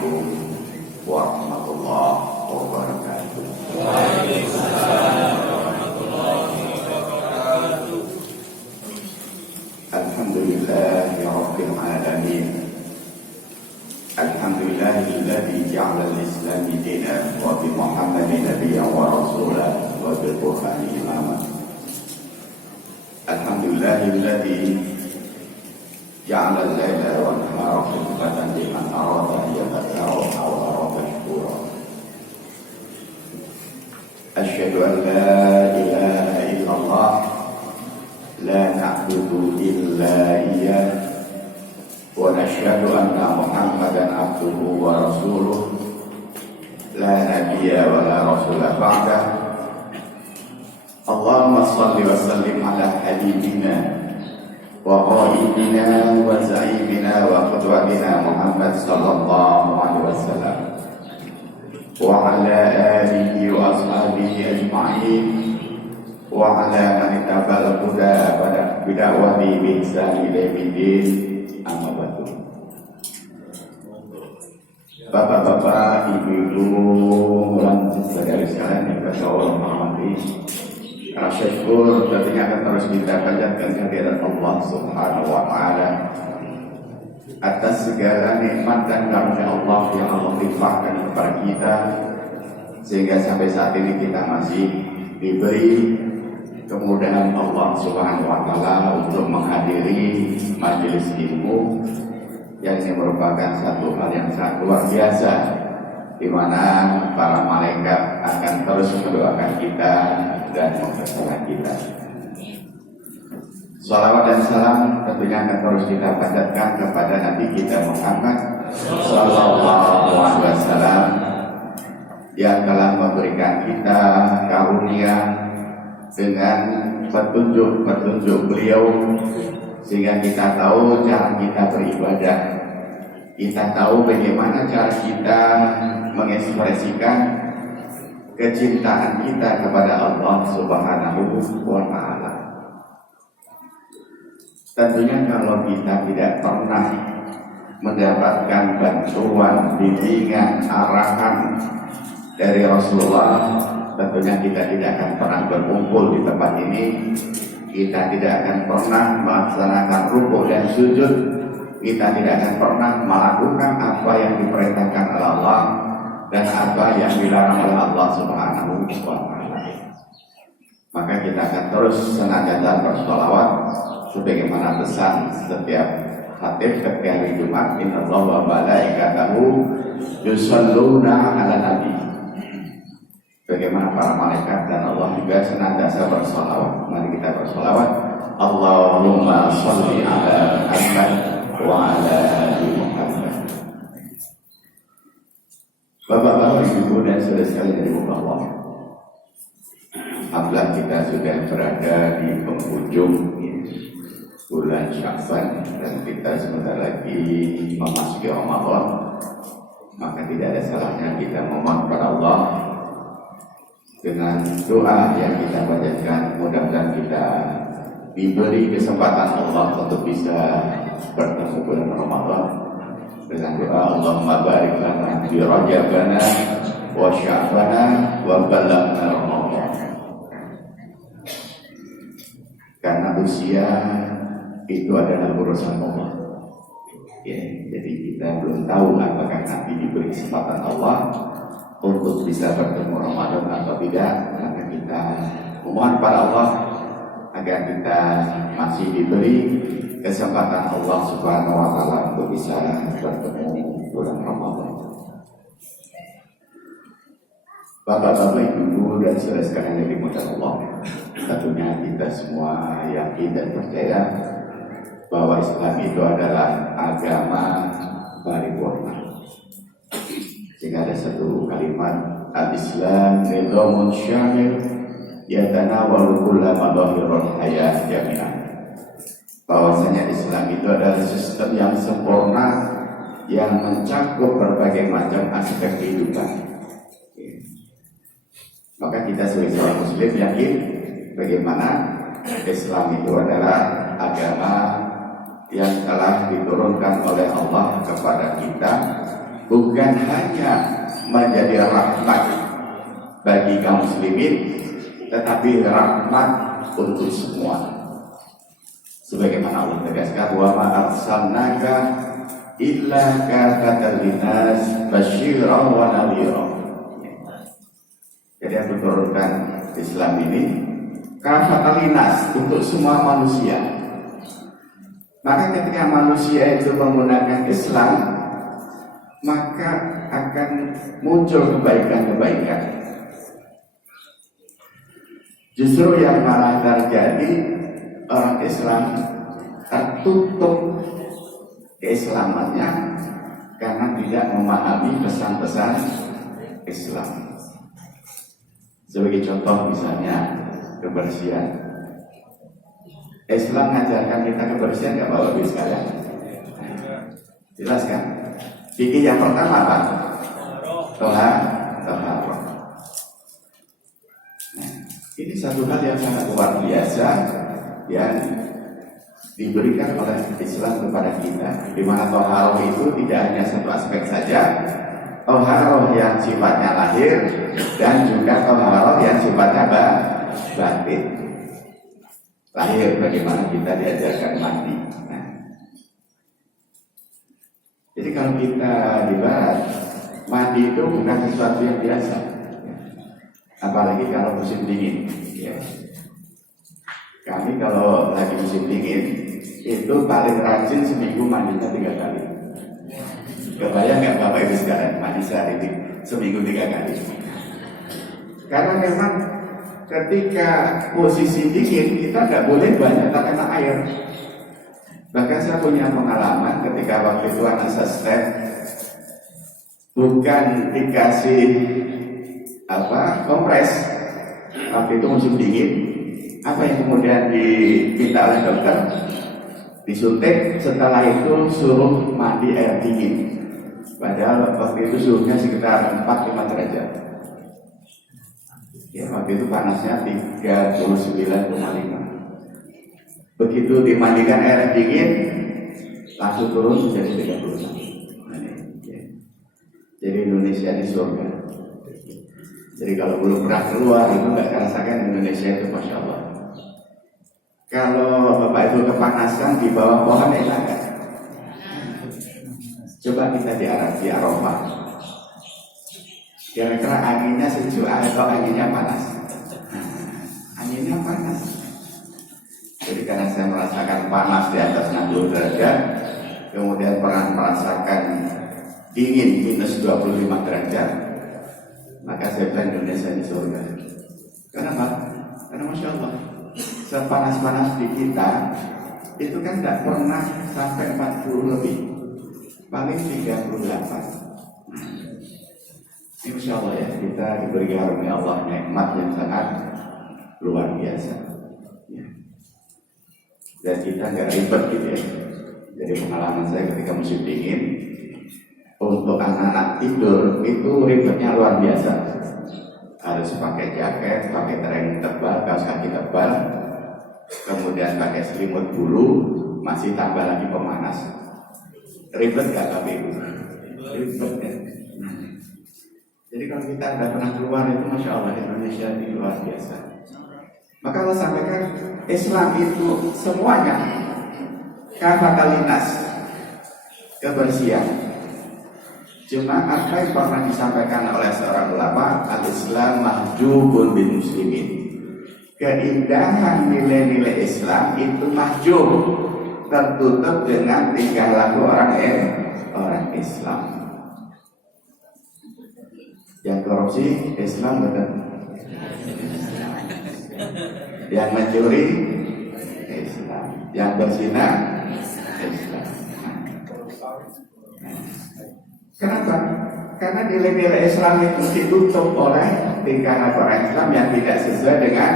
Assalamualaikum warahmatullahi wabarakatuh. Waalaikumsalam warahmatullahi wabarakatuh. Alhamdulillahi rabbil alamin. Alhamdulillahilladzi ja'ala al-Islam dinan wa bi Muhammadin nabiyyan wa rasulan wa bil Qur'ani imaman. Alhamdulillahilladzi ja'ala al-laila wan nahara khilfatan liman arada an yadhakkara aw arada shukura. Asyhadu an la ilaha illallah la na'budu illa iyyah wa nashhadu anna Muhammadan abduhu wa rasuluh la nabiyya wa la rasula ba'dah. Allahumma shalli wa sallim ala habibina wa qaidina wa za'imina wa qudwatina Muhammad sallallahu alaihi wasallam wa ala alihi wa ashabihi ajma'in wa ala man ittaba'al huda pada bid'awati bi ihsan ila yaumil amma ba'du. Bapak-bapak, ibu-ibu, dan saudara sekalian yang saya hormati, rasa syukur tentunya akan terus kita panjatkan kehadirat Allah Subhanahu wa Ta'ala atas segala nikmat dan karunia Allah yang Allah limpahkan kepada kita, sehingga sampai saat ini kita masih diberi kemudahan Allah Subhanahu wa Ta'ala untuk menghadiri majelis ilmu yang ini merupakan satu hal yang sangat luar biasa, di mana para malaikat akan terus mendoakan kita dan membersamai kita. Salawat dan salam tentunya akan terus kita panjatkan kepada Nabi kita Muhammad sallallahu alaihi wasallam yang telah memberikan kita karunia dengan petunjuk beliau, sehingga kita tahu cara kita beribadah, kita tahu bagaimana cara kita mengekspresikan kecintaan kita kepada Allah Subhanahu wa Ta'ala. Tentunya kalau kita tidak pernah mendapatkan bantuan, bimbingan, arahan dari Rasulullah, tentunya kita tidak akan pernah berkumpul di tempat ini. Kita tidak akan pernah melaksanakan rukuk dan sujud. Kita tidak akan pernah melakukan apa yang diperintahkan oleh Allah dan apa yang dilarang oleh Allah Subhanahu wa Ta'ala. Maka kita akan terus senantiasa bersolawat sebagaimana pesan setiap khatib ketika hari Jumat, innallaha wa malaikatahu yusholluna 'alan nabi. Bagaimana para malaikat dan Allah juga senantiasa bersolawat. Mari kita bersolawat. Allahumma sholli ala Muhammad wa ala ali Muhammad. Bapak-bapak, ibu dan saudara sekalian dari Allah, alhamdulillah kita sudah berada di penghujung bulan Sya'ban dan kita sebentar lagi memasuki Ramadan. Maka tidak ada salahnya kita memohon kepada Allah dengan doa yang kita bacakan. Mudah-mudahan kita diberi kesempatan Allah untuk bisa bertemu bulan Ramadan dengan doa Allahumma barik lana fi Rajabana wa Sya'bana wa balaghna Ramadan. Karena usia itu adalah urusan Allah. Ya, jadi kita belum tahu apakah nanti diberi kesempatan Allah untuk bisa bertemu Ramadan atau tidak. Maka kita memohon pada Allah agar kita masih diberi kesempatan Allah Subhanahu wa Ta'ala untuk bisa bertemu bulan Ramadan. Bapak-bapak, ibu dan saudara sekalian yang dimuliakan Allah, tentunya kita semua yakin dan percaya bahwa Islam itu adalah agama paripurna. Sehingga ada satu kalimat, al-Islam nidhamun syamil yatanawalu kulla madahirul hayat jami'an. Bahwasanya Islam itu adalah sistem yang sempurna yang mencakup berbagai macam aspek kehidupan. Maka kita sebagai seorang muslim yakin bagaimana Islam itu adalah agama yang telah diturunkan oleh Allah kepada kita bukan hanya menjadi rahmat bagi kaum muslimin, tetapi rahmat untuk semua. Sebagaimana Allah tegaskan, wa ma arsalnaka illa kafatan linnas basyiran wa nadhira. Jadi aku turunkan Islam ini kafatan linnas, untuk semua manusia. Maka ketika manusia itu menggunakan Islam, maka akan muncul kebaikan-kebaikan. Justru yang malah terjadi, orang Islam tertutup keislamannya karena tidak memahami pesan-pesan Islam. Sebagai contoh misalnya kebersihan. Islam mengajarkan kita kebersihan nggak Bapak Ibu sekalian? Jelas kan? Fikih yang pertama apa? Taharah. Nah, ini satu hal yang sangat luar biasa yang diberikan oleh Islam kepada kita, di mana taharah itu tidak hanya satu aspek saja, taharah yang sifatnya lahir dan juga taharah yang sifatnya batin. Lahir bagaimana kita diajarkan mandi. Nah, jadi kalau kita di barat, mandi itu bukan sesuatu yang biasa, apalagi kalau musim dingin. Ya. Kami kalau lagi musim dingin itu paling rajin seminggu mandinya 3 kali. Kebayang nggak Bapak Ibu sekalian mandi sehari seminggu 3 kali? Karena memang ketika posisi dingin kita nggak boleh banyak terkena air. Bahkan saya punya pengalaman ketika waktu itu anak saya step, bukan dikasih kompres, waktu itu musim dingin. Apa yang kemudian diminta oleh dokter? Disuntik, setelah itu suruh mandi air dingin. Padahal waktu itu suhunya sekitar 4-5 derajat. Ya, waktu itu panasnya 39,5. Begitu dimandikan air dingin, langsung turun menjadi 36. Jadi Indonesia di surga. Jadi kalau belum pernah keluar itu nggak rasakan Indonesia itu, masya Allah. Kalau Bapak Ibu kepanasan di bawah pohon enak kan? Coba kita di Arafah. Kira-kira anginnya sejuk atau anginnya panas? Anginnya panas. Jadi karena saya merasakan panas di atas 60 derajat, kemudian pernah merasakan dingin minus 25 derajat, maka saya bilang Indonesia di surga. Kenapa? Karena masya Allah, sepanas-panas di kita itu kan tidak pernah sampai 40 lebih, paling 38. Insya Allah ya, kita diberi karunia Allah nikmat yang sangat luar biasa ya. Dan kita nggak ribet gitu ya. Jadi pengalaman saya ketika musim dingin, untuk anak-anak tidur itu ribetnya luar biasa. Harus pakai jaket, pakai training tebal, kaos kaki tebal, kemudian pakai selimut bulu, masih tambah lagi pemanas. Ribet nggak tapi itu? Ribet ya. Jadi kalau kita tidak pernah keluar itu masya Allah Indonesia ini luar biasa. Maka Allah sampaikan Islam itu semuanya kafakalinas, kebersihan. Cuma apa yang pernah disampaikan oleh seorang ulama, al-Islam mahjubun bin muslimin. Keindahan nilai-nilai Islam itu mahjub, tertutup dengan tingkah laku orang Islam. Yang korupsi Islam betul. Yang mencuri Islam. Yang berzina Islam. Kenapa? Karena nilai-nilai Islam itu ditutup oleh tingkah laku orang Islam yang tidak sesuai dengan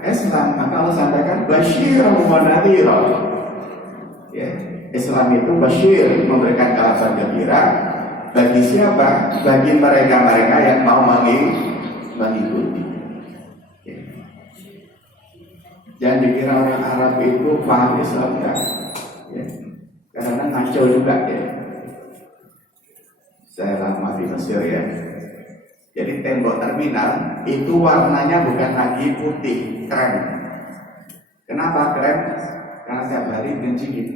Islam. Maka Allah sampaikan basyiran wa nadhira. Ya, Islam itu basyir, memberikan kabar gembira. Bagi siapa? Bagi mereka-mereka yang mau mengikuti. Ya. Jangan dikira orang Arab itu paham Islam ya. Karena ngaco juga ya. Saya lama di Mesir ya. Jadi tembok terminal itu warnanya bukan lagi putih, krem. Kenapa krem? Karena tiap hari gencingin.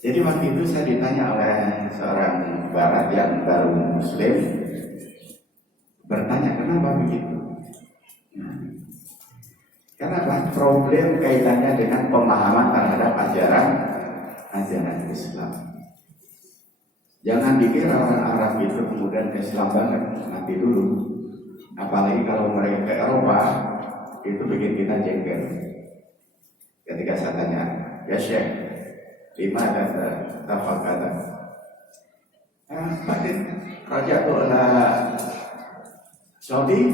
Jadi waktu itu saya ditanya oleh seorang barat yang baru muslim, bertanya kenapa begitu? Karena problem kaitannya dengan pemahaman terhadap ajaran Islam. Jangan dikira orang Arab itu kemudian Islam banget, nanti dulu. Apalagi kalau mereka ke Eropa, itu bikin kita jengkel. Ketika saya tanya, ya Syekh, lima dan tafakada. Batin Raja itu adalah Saudi.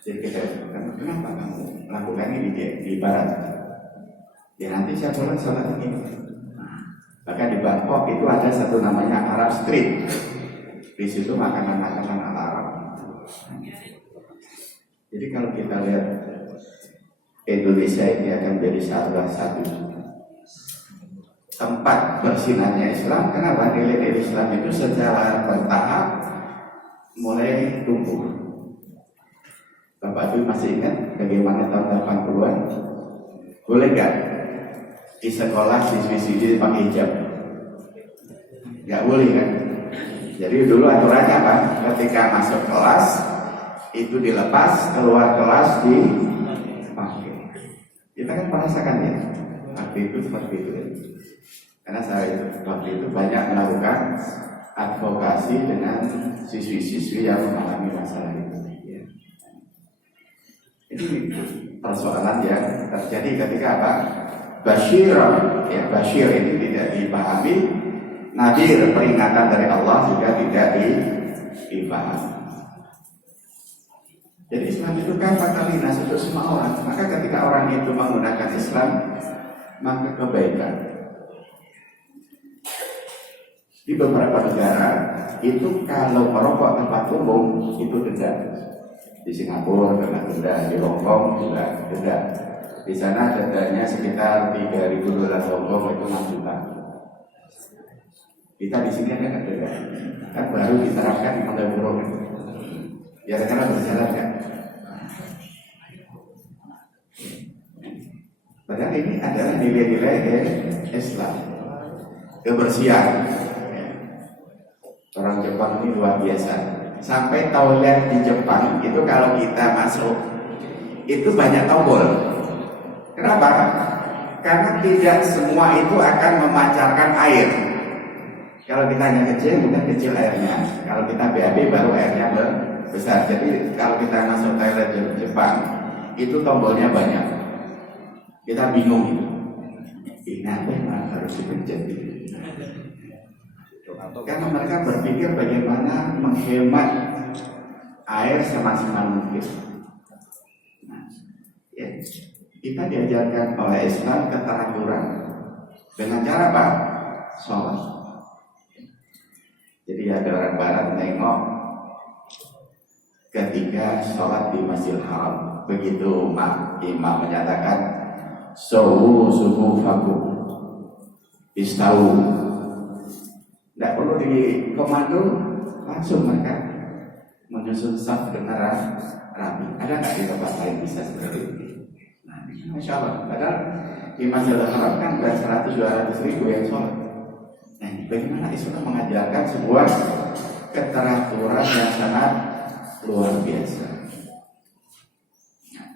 Jadi kita kenapa kamu melakukan ini di Barat? Ya nanti saya sholat ini. Maka di Bangkok itu ada satu namanya Arab Street. Di situ makanan-makanan ala Arab. Jadi kalau kita lihat Indonesia ini akan menjadi salah satu tempat bersinarnya Islam. Kenapa? Nilai-nilai Islam itu secara bertahap mulai tumbuh. Bapak Ibu masih ingat bagaimana tahun 80-an? Boleh gak di sekolah siswi-siswi pakai hijab? Gak boleh kan? Jadi dulu aturannya apa? Ketika masuk kelas itu dilepas, keluar kelas dipakai. Kita kan merasakan ya, waktu itu seperti itu. Karena saya waktu itu banyak melakukan advokasi dengan siswi-siswi yang mengalami masalah itu. Ini persoalan yang terjadi ketika apa? Bashir ini tidak dipahami, nadir peringatan dari Allah juga tidak dipahami. Jadi Islam itu kan fatalitas untuk semua orang. Maka ketika orang itu menggunakan Islam, maka kebaikan. Di beberapa negara itu kalau merokok tempat umum itu denda. Di Singapura kena denda, di Hong Kong juga denda. Di sana dendanya sekitar 3.000 dolar Hong Kong itu 6 juta. Kita di sini ada denda, kan baru diterapkan di Malioboro. Ya karena berjalan kan. Padahal ini adalah nilai-nilai Islam, kebersihan. Orang Jepang ini luar biasa. Sampai toilet di Jepang itu kalau kita masuk itu banyak tombol. Kenapa? Karena tidak semua itu akan memancarkan air. Kalau kita hanya kecil, mungkin kecil airnya. Kalau kita BAB baru airnya besar. Jadi kalau kita masuk toilet di Jepang itu tombolnya banyak. Kita bingung itu. Ini memang harus dipencet itu. Karena mereka berpikir bagaimana menghemat air semaksimal mungkin. Nah, ya, kita diajarkan oleh Islam keteraturan dengan cara apa? Sholat. Jadi ada orang Barat nengok ketika sholat di Masjidil Haram. Begitu imam menyatakan subuh faku istau. Tidak perlu dikomando, langsung mereka menyusun saf dengan rapi. Ada nggak di tempat lain bisa seperti itu? Nah, Masya Allah. Padahal di Masjidil Haram kan ada 100-200 ribu yang sholat. Nah, bagaimana Islam mengajarkan sebuah keteraturan yang sangat luar biasa. Nah,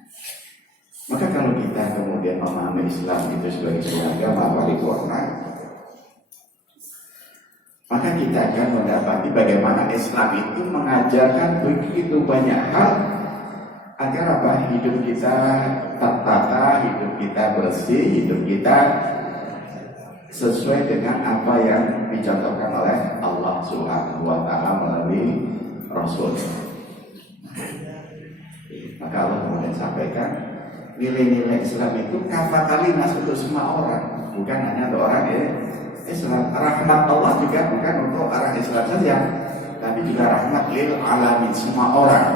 maka kalau kita kemudian memahami Islam itu sebagai sebuah agama paripurna, maka kita akan mendapati bagaimana Islam itu mengajarkan begitu banyak hal agar apa? Hidup kita tertata, hidup kita bersih, hidup kita sesuai dengan apa yang dicontohkan oleh Allah Subhanahu wa Ta'ala melalui Rasul. Maka Allah kemudian sampaikan nilai-nilai Islam itu kafatan nas untuk semua orang, bukan hanya untuk orang Islam. Rahmat Allah juga bukan untuk orang Islam saja, tapi juga rahmat lil alamin, semua orang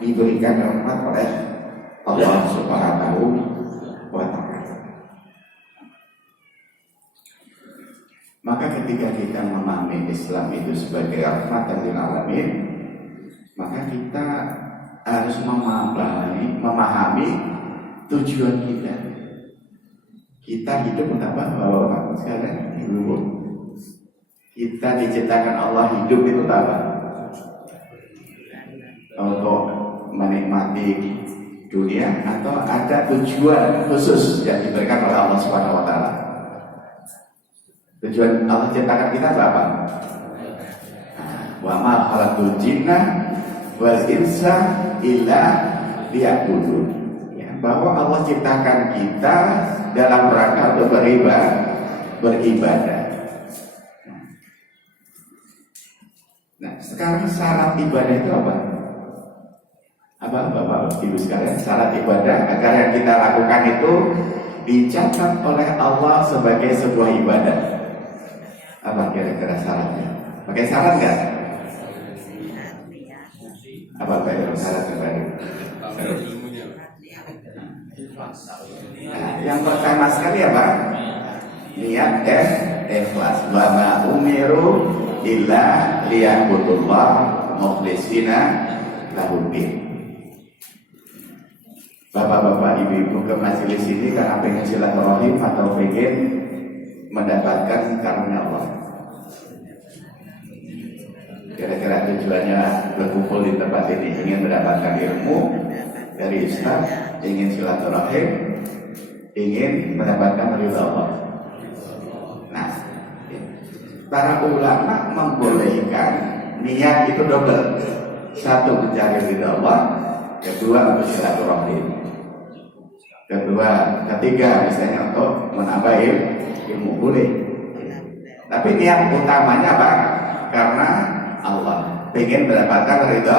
diberikan rahmat oleh Allah Subhanahu wa Ta'ala. Maka ketika kita memahami Islam itu sebagai rahmatan lil alamin, maka kita harus memahami tujuan kita. Kita hidup untuk apa? Sekarang hidup. Kita diciptakan Allah hidup itu apa? Untuk menikmati dunia atau ada tujuan khusus yang diberikan oleh Allah Subhanahu wa taala. Tujuan Allah ciptakan kita apa? Wa ma khalaqul jinna wal insa illa liya'budun. Ya, bahwa Allah ciptakan kita dalam rangka untuk beribadah. Nah, sekarang syarat ibadah itu apa? Apa Bapak Ibu sekalian, syarat ibadah agar yang kita lakukan itu dicatat oleh Allah sebagai sebuah ibadah. Apa kira-kira syaratnya? Pakai syarat nggak? Apa syaratnya Pak? Nah, yang pertama sekali apa? Niat ikhlas. Wa ma umiru illa liya'budullah mukhlishina lahuddin. Bapak-bapak, ibu-ibu ke majelis ini karena pengen silaturahim atau pengen mendapatkan karunia Allah. Kira-kira tujuannya berkumpul di tempat ini ingin mendapatkan ilmu dari Islam, ingin silaturahim, ingin mendapatkan ridha Allah. Nah, para ulama membolehkan niat itu double. Satu mencari ridha Allah, kedua untuk silaturahim. Ketiga misalnya untuk menambah ilmu boleh. Tapi niat utamanya apa? Karena Allah, ingin mendapatkan ridha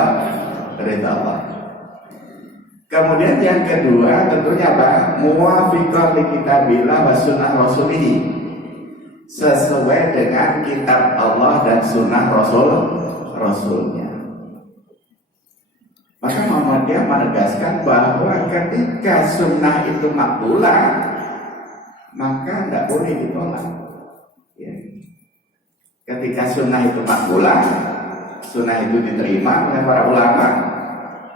Allah. Kemudian yang kedua tentunya apa? Muwafiqah li kitabillah wa sunnah rasulih. Sesuai dengan kitab Allah dan sunnah Rasulnya. Maka Muhammadiyah menegaskan bahwa ketika sunnah itu makbulah, maka tidak boleh ditolak. Ya. Ketika sunnah itu makbulah, sunnah itu diterima oleh para ulama,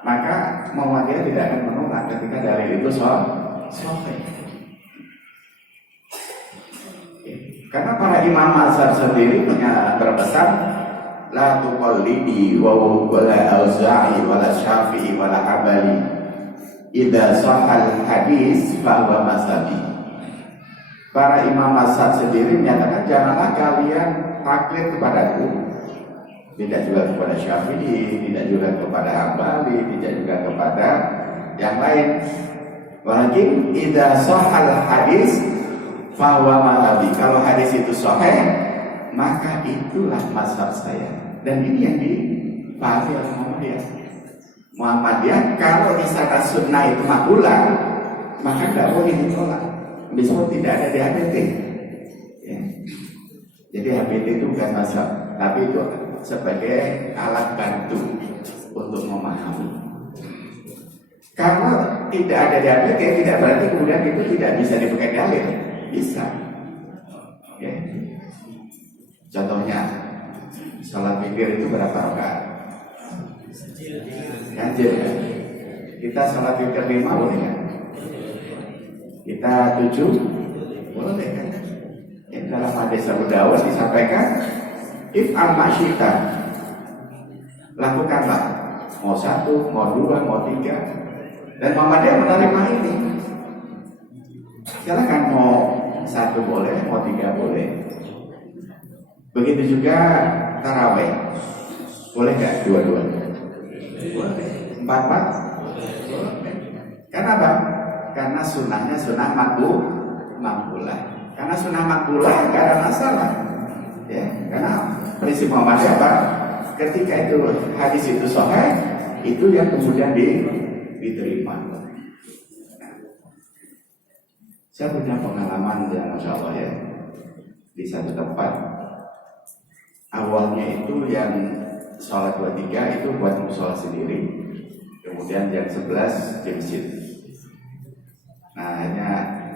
maka Muhammadiyah tidak akan menolak ketika dalil itu sahih. Ya. Karena para imam mazhab sendiri punya berpesan, la tuqallidi wa la auza'i wa la syafi'i wa la habali idza sahal hadis fa huwa mazhabi. Para imam mazhab sendiri menyatakan janganlah kalian taklid kepadaku, tidak juga kepada Syafi'i, tidak juga kepada Hambali, tidak juga kepada yang lain. Walakin idza sahal hadis fa huwa mazhabi. Kalau hadis itu sahih, maka itulah mazhab saya. Dan ini yang dipahami oleh Muhammadiyah. Kalau misalkan sunnah itu makbulah, maka tidak boleh ditolak. Meskipun tidak ada di HBT. Ya. Jadi HBT itu bukan mazhab, tapi itu sebagai alat bantu untuk memahami. Kalau tidak ada di HBT, tidak berarti kemudian itu tidak bisa dipakai dalil. Bisa. Ya. Contohnya, salat witir itu berapa rakaat? Ganjil kan? Kita salat witir 5 boleh kan? Kita 7 boleh kan? Yang dalam hadis Abu Dawud disampaikan, if'al masyita, lakukanlah, mau 1, mau 2, mau 3. Dan Muhammadiyah menerima ini. Silakan mau 1 boleh, mau 3 boleh. Begitu juga tarawih, boleh nggak dua-dua? Boleh. 4 boleh. Kenapa? Karena sunnahnya sunnah makbulah. Karena sunnah makbulah nggak ada masalah. Ya, karena prinsip Muhammadiyah apa? Ketika itu hadis itu sahih, itu yang kemudian diterima. Saya punya pengalaman yang masya Allah ya, di satu tempat. Awalnya itu yang sholat 23 itu buat musola sendiri, kemudian yang 11 di masjid. Nah, akhirnya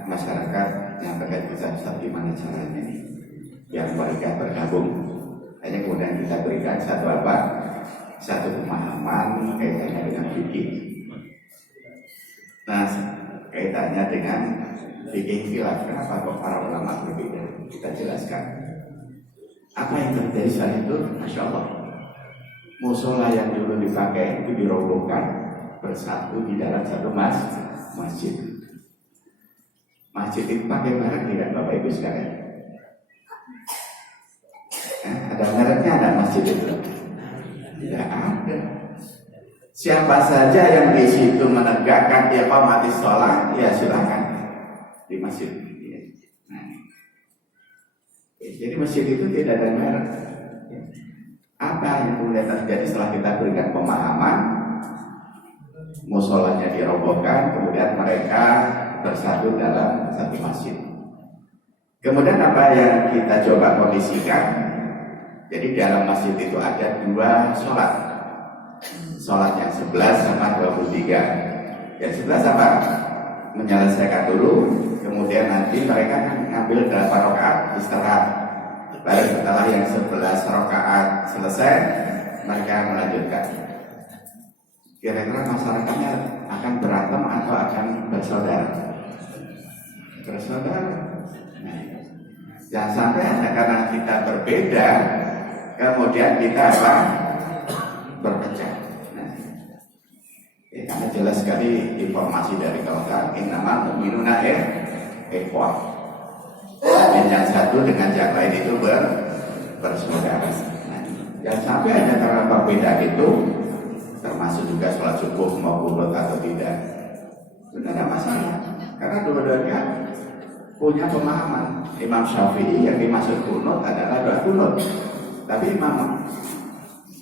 masyarakat yang terkait bisa gimana caranya ini. yang mereka bergabung. Hanya kemudian kita berikan satu pemahaman kaitannya dengan fikih. Nah, kaitannya dengan fikih khilaf, kenapa kok para ulama berbeda? Kita jelaskan. Apa yang terjadi saat itu? Masya Allah, musola yang dulu dipakai itu dirobohkan bersatu di dalam satu masjid. Masjid itu pakai merek tidak Bapak Ibu sekalian? Ada mereknya ada masjid itu? Tidak ada. Siapa saja yang di situ menegakkan iqamatis sholat, ya silakan di masjid. Nah, jadi masjid itu tidak ada merek. Apa yang kemudian terjadi setelah kita berikan pemahaman, musolanya dirobohkan, kemudian mereka bersatu dalam satu masjid. Kemudian apa yang kita coba kondisikan? Jadi dalam masjid itu ada 2 sholat. Sholat yang 11 sama 23. Yang 11 apa? Menyelesaikan dulu, kemudian nanti mereka akan ngambil 8 rakaat istirahat. Baru setelah yang 11 rakaat selesai, mereka melanjutkan. Kira-kira masyarakatnya akan berantem atau akan bersaudara? Bersaudara. Nah, jangan sampai hanya karena kita berbeda, kemudian kita apa? Berpecah. Nah, karena jelas sekali informasi dari kawan-kawan, innamal mu'minuna ikhwah. Dan yang satu dengan yang lain itu bersaudara. Nah, jangan sampai hanya karena berbeda itu, termasuk juga sholat subuh mau kunut atau tidak, tidak ada masalah. Karena dua-duanya punya pemahaman. Imam Syafi'i yang dimaksud kunut adalah doa kunut, tapi Imam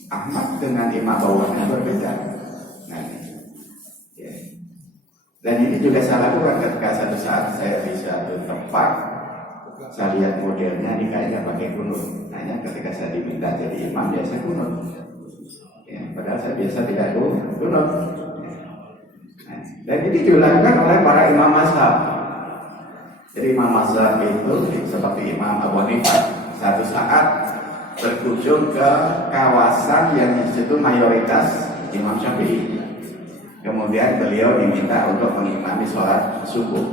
Ahmad dengan Imam Bawahnya berbeda. Nah, ya. Dan ini juga saya lakukan ketika satu saat saya di satu tempat, saya lihat modelnya ini kayaknya pakai kunut. Hanya ketika saya diminta jadi imam biasa kunut. Ya, padahal saya biasa tidak kunut. Nah, dan ini dilakukan oleh para imam mazhab. Jadi imam mazhab itu seperti Imam Abu Hanifah satu saat berkunjung ke kawasan yang disitu mayoritas Imam Syafi'i. Kemudian beliau diminta untuk mengimami sholat subuh.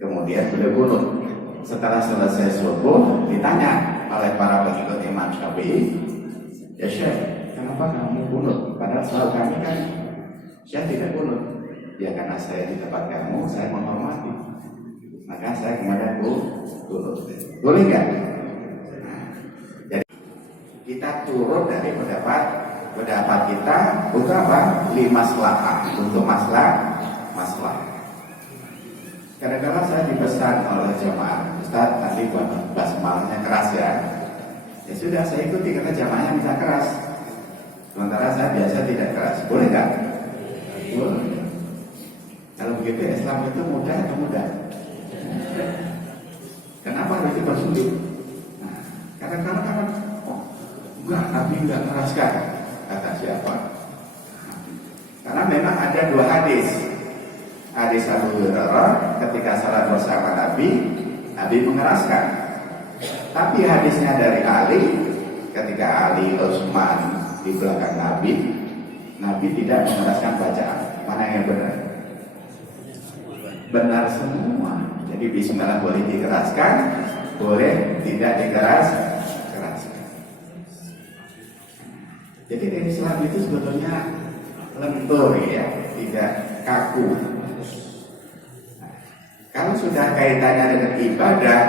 Kemudian beliau kunut. Setelah selesai subuh ditanya oleh para pengikut Imam Syafi'i, ya Syekh, kenapa kamu kunut? Padahal selalu kami kan Syekh tidak kunut. Ya karena saya di tempat kamu, saya menghormati, maka saya kemudian kunut. Boleh nggak? Nah, jadi kita turun dari pendapat kita untuk apa? Limaslahah, untuk masalah. Kadang-kadang saya dipesan oleh jemaah, Ustaz nanti buat basmalnya keras ya. Ya sudah, saya ikuti karena jamaahnya bisa keras. Sementara saya biasa tidak keras. Boleh nggak? Boleh. Kalau begitu Islam itu mudah atau mudah? Kenapa harus dipersulit? Nah, kadang-kadang kan, enggak, Nabi enggak keraskan. Kata siapa? Karena memang ada 2 hadis. Hadis Abu Hurairah ketika salat bersama Nabi mengeraskan. Tapi hadisnya dari Ali, ketika Ali Utsman di belakang Nabi tidak mengeraskan bacaan. Mana yang benar? Benar semua. Jadi bismillah boleh dikeraskan, boleh tidak dikeraskan. Jadi Islam itu sebetulnya lentur ya, tidak kaku. Kalau sudah kaitannya dengan ibadah,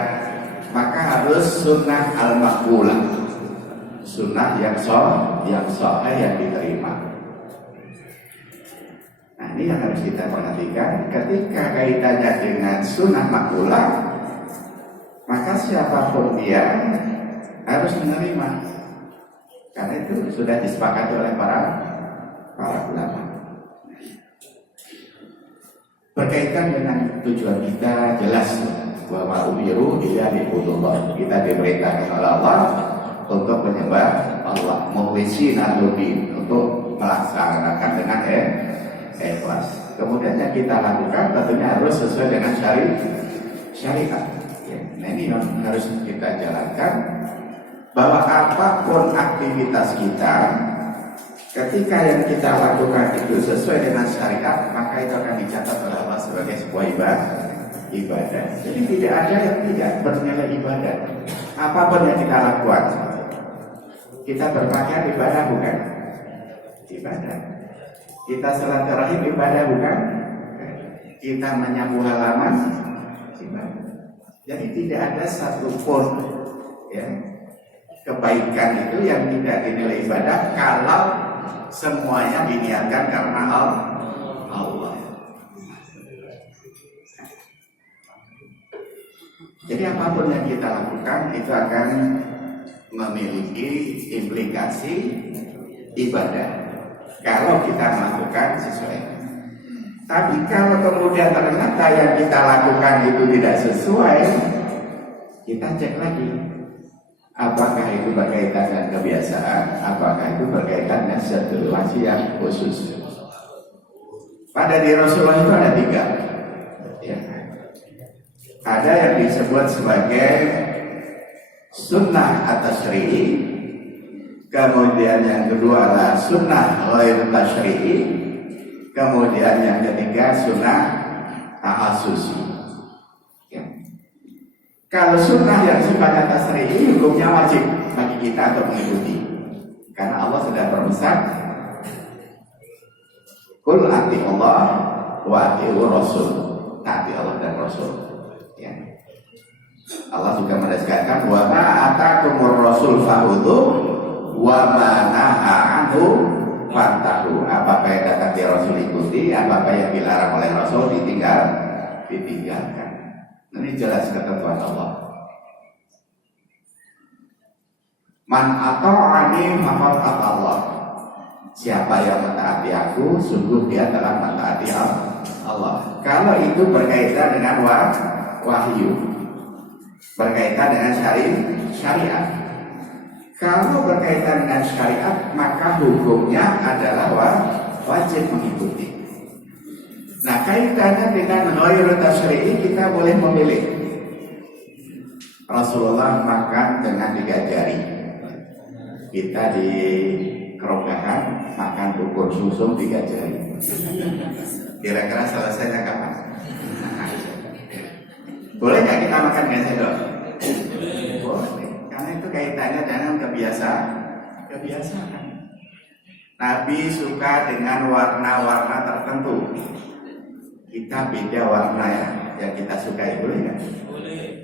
maka harus sunnah al-maqbulah, sunnah yang sahih yang diterima. Nah ini yang harus kita perhatikan. Ketika kaitannya dengan sunnah maqbulah, maka siapapun dia harus menerima, karena itu sudah disepakati oleh para ulama. Berkaitan dengan tujuan kita jelas bahwa umiru ila liqulullah, kita diperintahkan oleh Allah untuk menyembah Allah, mukhlisina lahu-din, untuk melaksanakan dengan ikhlas. Kemudian yang kita lakukan tentunya harus sesuai dengan syariat. Nah ini yang harus kita jalankan, bahwa apapun aktivitas kita, ketika yang kita lakukan itu sesuai dengan syariat, maka itu akan dicatat oleh Allah sebagai sebuah ibadah. Jadi tidak ada yang tidak bernilai ibadah. Apapun yang kita lakukan, kita berpakaian ibadah bukan? Ibadah. Kita silaturahim ibadah bukan? Kita menyapu halaman ibadah. Jadi tidak ada satupun ya, kebaikan itu yang tidak dinilai ibadah kalau semuanya diniatkan karena Allah. Jadi apapun yang kita lakukan itu akan memiliki implikasi ibadah kalau kita melakukan sesuai. Tapi kalau kemudian ternyata yang kita lakukan itu tidak sesuai, kita cek lagi. Apakah itu berkaitan dengan kebiasaan? Apakah itu berkaitan dengan situasi yang khusus? Pada di Rasulullah itu ada 3 ya. Ada yang disebut sebagai sunnah at-tasyri'i, kemudian yang kedua adalah sunnah ghair tasyri'i, kemudian yang ketiga sunnah tahassusi. Kalau sunnah yang sifatnya tasyri'i, hukumnya wajib bagi kita untuk mengikuti, karena Allah sudah berpesan, Qul ati Allah wa ati'ur Rasul, taati Allah dan Rasul. Ya. Allah juga menegaskan, wa ma atakumur Rasul fakhudhu wa ma naha anhu fantahu. Apa yang datang dari Rasul ikuti, apa yang dilarang oleh Rasul ditinggalkan. Ini jelas ketentuan Allah. Man ata'ani faqad ata Allah. Siapa yang mentaati aku, sungguh dia telah mentaati Allah. Kalau itu berkaitan dengan wahyu, berkaitan dengan syariat. Kalau berkaitan dengan syariat, maka hukumnya adalah wajib mengikuti. Nah, kaitannya dengan ghair tasyri'i, kita boleh memilih. Rasulullah makan dengan 3 jari. Kita di kerogahan makan bubur susum 3 jari. Kira-kira selesainya kapan? Boleh nggak kita makan dengan sendok? Boleh, karena itu kaitannya dengan kebiasaan. Nabi suka dengan warna-warna tertentu. Kita beda warna yang kita sukai, boleh nggak?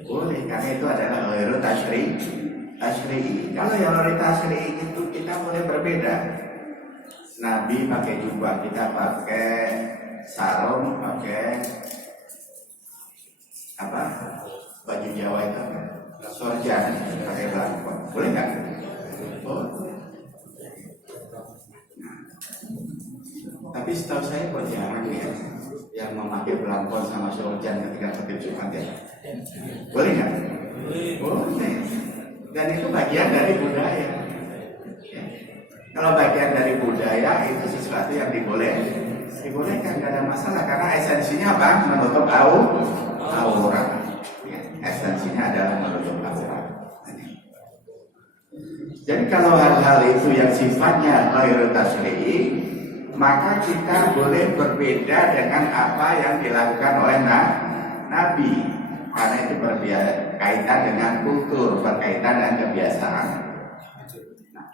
Boleh, karena itu adalah ghair tasyri'i. Kalau yang ghair tasyri'i itu kita boleh berbeda. Nabi pakai jubah, kita pakai sarung, pakai apa? Baju Jawa itu apa? Sorjan, pakai belangkon. Boleh nggak? Boleh. Tapi setahu saya kok jarang ya yang memakai belangkon sama sorjan ketika pakai Jumat ya. Boleh nggak? Boleh. Dan itu bagian dari budaya. Ya. Kalau bagian dari budaya itu sesuatu yang dibolehkan, nggak ada masalah, karena esensinya apa? Menutup aurat. Ya. Esensinya adalah menutup aurat. Jadi kalau hal-hal itu yang sifatnya ghair tasyri'i, maka kita boleh berbeda dengan apa yang dilakukan oleh Nabi, karena itu berkaitan dengan kultur, berkaitan dengan kebiasaan. Nah,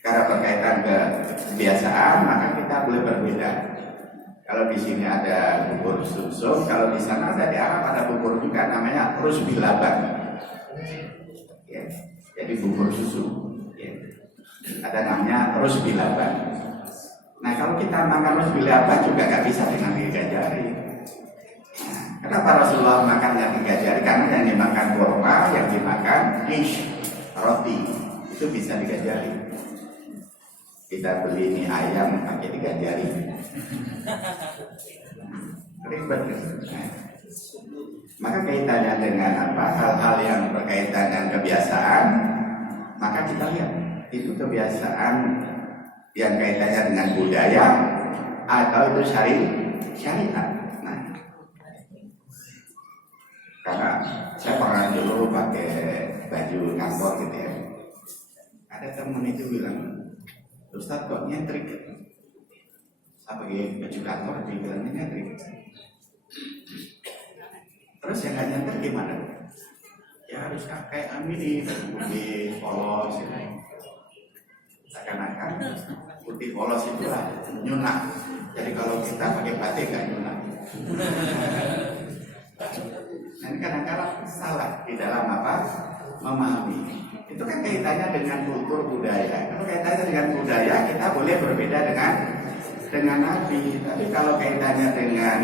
karena berkaitan kebiasaan, maka kita boleh berbeda. Kalau di sini ada bubur susum, kalau di sana ada, di Arab ada bubur juga namanya rusbi laban. Ya, jadi bubur susu. Ya. Ada namanya rusbi laban. Nah, kalau kita makan rusbi laban juga nggak bisa dengan 3 jari. Nah, kenapa Rasulullah makan dengan 3 jari? Karena yang dimakan kurma, yang dimakan roti, itu bisa 3 jari. Kita beli mie ayam pakai 3 jari. Ribet. Nah, maka kaitannya dengan apa? Hal-hal yang berkaitan dengan kebiasaan, maka kita lihat itu kebiasaan yang kaitannya dengan budaya atau itu syariat. Nah, karena saya pernah dulu pakai baju kantor gitu ya. Ada temen itu bilang, Ustadz kok nyentrik? Saya pakai baju kantor, dia bilangnya nyentrik. Terus yang nggak nyentrik gimana? Ya harus kayak ini putih polos ini. Seakan-akan putih polos itulah nyunah. Jadi kalau kita pakai batik nggak nyunah. Nah, ini kadang-kadang salah di dalam apa? Memahami. Itu kan kaitannya dengan kultur budaya. Kalau kaitannya dengan budaya, kita boleh berbeda dengan Nabi. Tapi kalau kaitannya dengan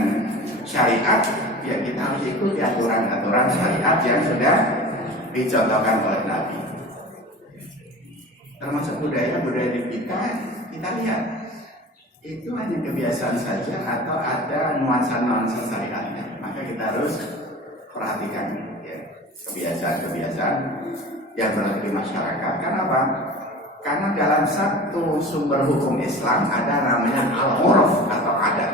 syariat, ya kita harus ikuti aturan-aturan syariat yang sudah dicontohkan oleh Nabi. Termasuk budaya-budaya di kita lihat itu hanya kebiasaan saja atau ada nuansa-nuansa syariatnya. Maka kita harus perhatikan ya, kebiasaan-kebiasaan yang berlaku di masyarakat. Kenapa? Karena dalam satu sumber hukum Islam ada namanya al-urf atau adat.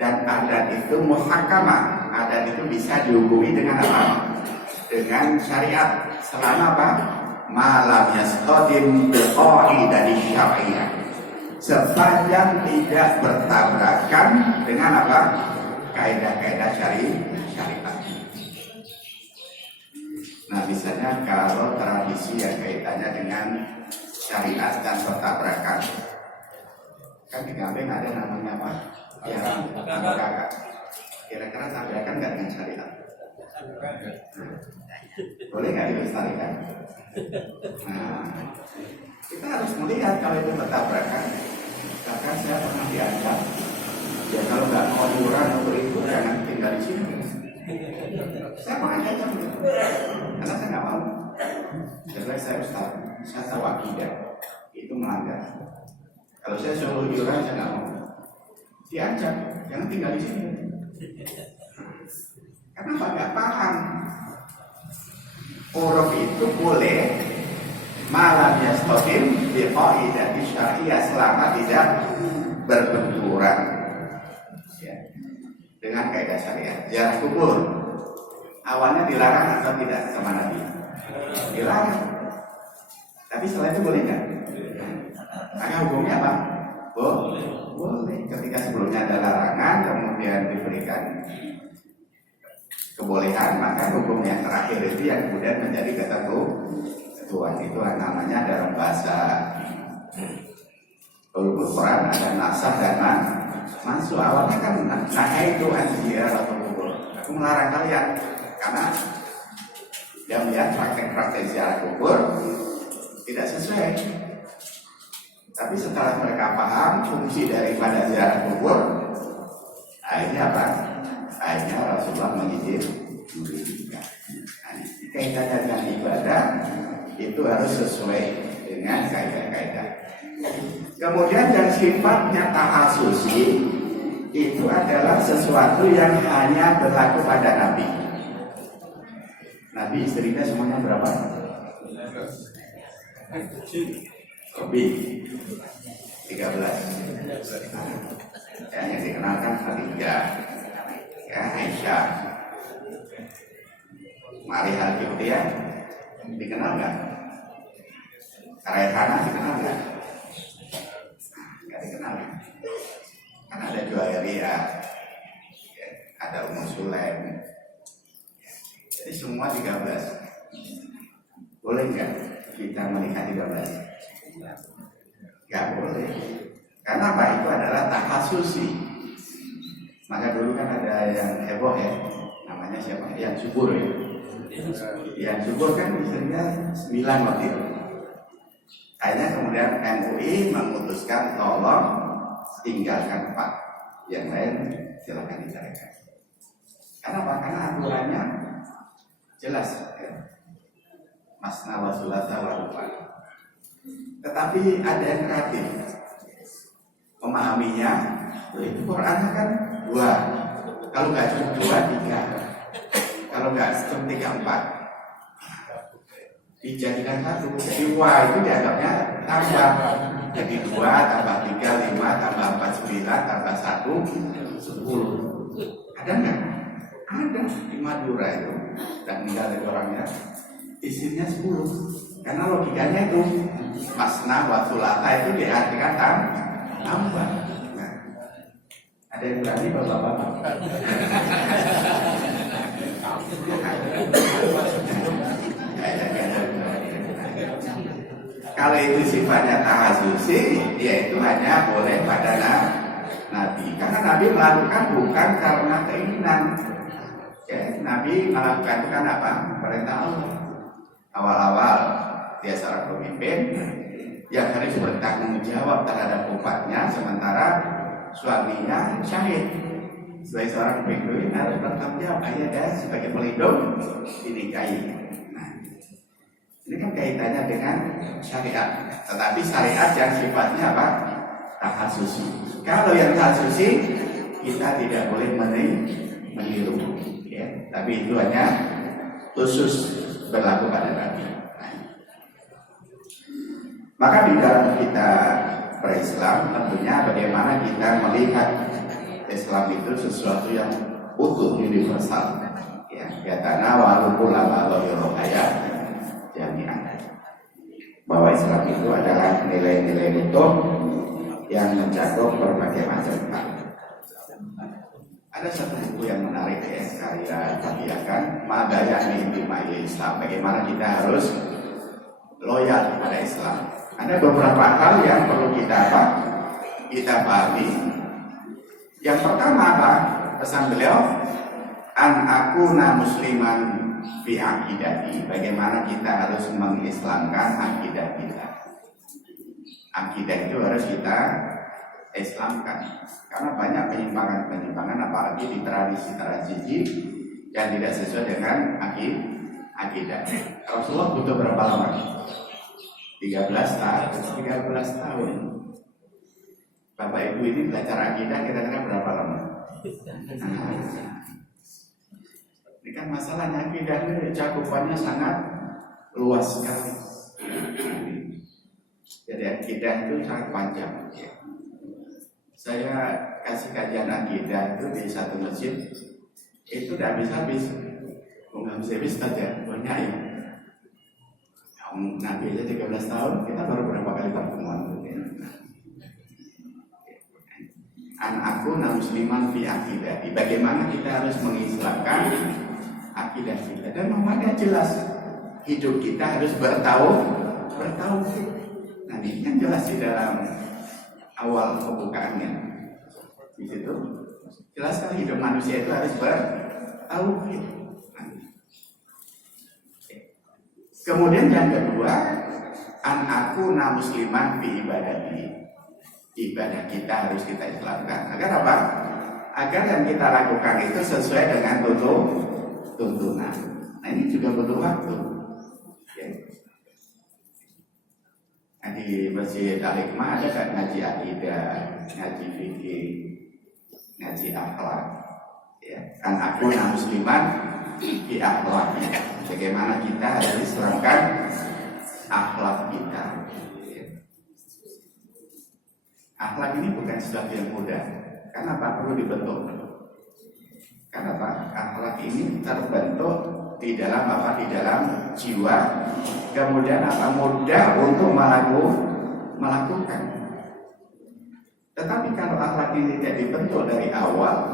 Dan adat itu muhakamah. Adat itu bisa dihukumi dengan apa? Dengan syariat. Selama apa? Malam yasqadim biqaidah syar'iyyah. Sepanjang tidak bertabrakan dengan apa? Kaidah-kaidah syariat. Nah, misalnya kalau tradisi yang kaitannya dengan syariat dan bertabrakan, kan di Gampeng ada namanya apa? Ya, tabrakan. Kira-kira tabrakan nggak dengan syariat? Boleh nggak dilestarikan? Nah, kita harus melihat kalau itu bertabrakan. Bahkan saya pernah diajak, ya kalau nggak mau liburan untuk itu jangan tinggal di sini. Saya mau aja karena saya nggak mau. Jadi saya Ustaz, saya tahu akidah itu melanggar. Kalau saya suruh liburan saya nggak mau. Diajak, jangan tinggal di sini. Kenapa nggak paham? Uruf itu boleh malam yastaqim biqaidah syar'iyyah selama tidak berbenturan ya, dengan kaidah syariat. Ziarah kubur awalnya dilarang atau tidak sama Nabi? Dilarang. Tapi setelah itu boleh nggak? Maka hukumnya apa? Boleh. Ketika sebelumnya ada larangan kemudian diberikan kebolehan, maka hukum yang terakhir itu yang kemudian menjadi ketentuan. Itu namanya dalam bahasa Al-Quran ada nasah dan mansuh. Awalnya kan itu anjir atau kubur. Aku melarang kalian karena dia melihat praktek-praktek ziarah kubur tidak sesuai. Tapi setelah mereka paham fungsi daripada ziarah kubur, akhirnya apa? Akhirnya Rasulullah mengizinkan. Kaitannya dengan ibadah itu harus sesuai dengan kaidah-kaidah. Kemudian yang sifatnya ta'asusi itu adalah sesuatu yang hanya berlaku pada Nabi. Nabi istrinya semuanya berapa? Lebih 13. Yang dikenalkan Khadijah, ya Aisyah, Maria Al-Qibtiyah, dikenal nggak? Raihana dikenal nggak? Nggak dikenal. Kan ada Juwairiyah, ya, ada Ummu Sulaim. Jadi semua 13. Boleh nggak kita melihat 13? Nggak boleh. Karena apa? Itu adalah tahasusi. Maka dulu kan ada yang heboh ya, namanya siapa? Yang subur ya. Yang subur kan istrinya 9 waktu itu. Akhirnya kemudian MUI memutuskan tolong tinggalkan 4, yang lain silakan dicarikan. Kenapa? Karena aturannya jelas ya. Masna wa sulasa wa ruba'. Tetapi ada yang kreatif memahaminya. Itu Quran kan 2. Kalau nggak cukup 2, 3. Kalau nggak cukup 3, 4. Dijadikan 1. Jadi itu dianggapnya tambah. Jadi 2 tambah 3, 5 tambah 4, 9 tambah 1, 10. Ada nggak? Ada di Madura itu. dan meninggal dari orangnya, istrinya 10. Karena logikanya itu masna wa sulata itu diartikan tambah. Nah, ada yang berani bapak-bapak? Kalau itu sifatnya tahasusi, dia itu hanya boleh pada Nabi. Karena Nabi melakukan bukan karena keinginan. Ya, Nabi melakukan itu kan apa? Perintah Allah. Awal-awal dia seorang pemimpin yang harus bertanggung jawab terhadap umatnya, sementara suaminya syahid. Sebagai seorang pemimpin harus bertanggung jawab ayah sebagai pelindung dinikahi. Ini kan kaitannya dengan syariat, tetapi syariat yang sifatnya apa? Tahasusi. Kalau yang tahasusi kita tidak boleh meniru, ya. Tapi itu hanya khusus berlaku pada Nabi. Maka di dalam kita berislam tentunya bagaimana kita melihat Islam itu sesuatu yang utuh, universal. Ya, katanya walaupun lama ayat jami'an, bahwa Islam itu adalah nilai-nilai utuh yang mencakup berbagai macam hal. Ada satu buku yang menarik ya, saya bagikan Madayani Bimai Islam, bagaimana kita harus loyal kepada Islam. Ada beberapa hal yang perlu kita pahami. Yang pertama apa? Pesan beliau, an akuna musliman fi akidati, bagaimana kita harus mengislamkan akidah kita. Akidah itu harus kita islamkan, karena banyak penyimpangan apalagi di tradisi yang tidak sesuai dengan akidah. Rasulullah butuh berapa lama? 13 tahun. Bapak Ibu ini belajar akidah kira-kira berapa lama? Ini kan masalahnya akidah ini cakupannya sangat luas sekali. Jadi akidah itu sangat panjang. Saya kasih kajian akidah itu di satu masjid, itu tidak habis-habis. Nggak habis-habis saja, banyak ya. Nabi aja 13 tahun, kita baru berapa kali pertemuan? An aku musliman fi akidah. Bagaimana kita harus mengislamkan akidah kita, dan Muhammadiyah jelas hidup kita harus bertauhid. Nah ini kan jelas di dalam awal pembukaannya. Di situ jelas kan hidup manusia itu harus bertauhid. Kemudian yang kedua, an aku musliman fi ibadati. Ibadah kita harus kita islamkan. Agar apa? Agar yang kita lakukan itu sesuai dengan tuntunan. Nah ini juga butuh waktu. Ya. Nah, di Masjid Al-Hikmah ada kan ngaji akidah, ngaji fikih, ngaji akhlak. Ya. Kan aku musliman di akhlak. Bagaimana kita harus islamkan akhlak kita. Ya. Akhlak ini bukan sesuatu yang mudah. Karena apa? Perlu dibentuk. Karena apa? Akhlak ini terbentuk di dalam apa? Di dalam jiwa. Kemudian apa? Mudah untuk melakukan. Tetapi kalau akhlak ini tidak dibentuk dari awal,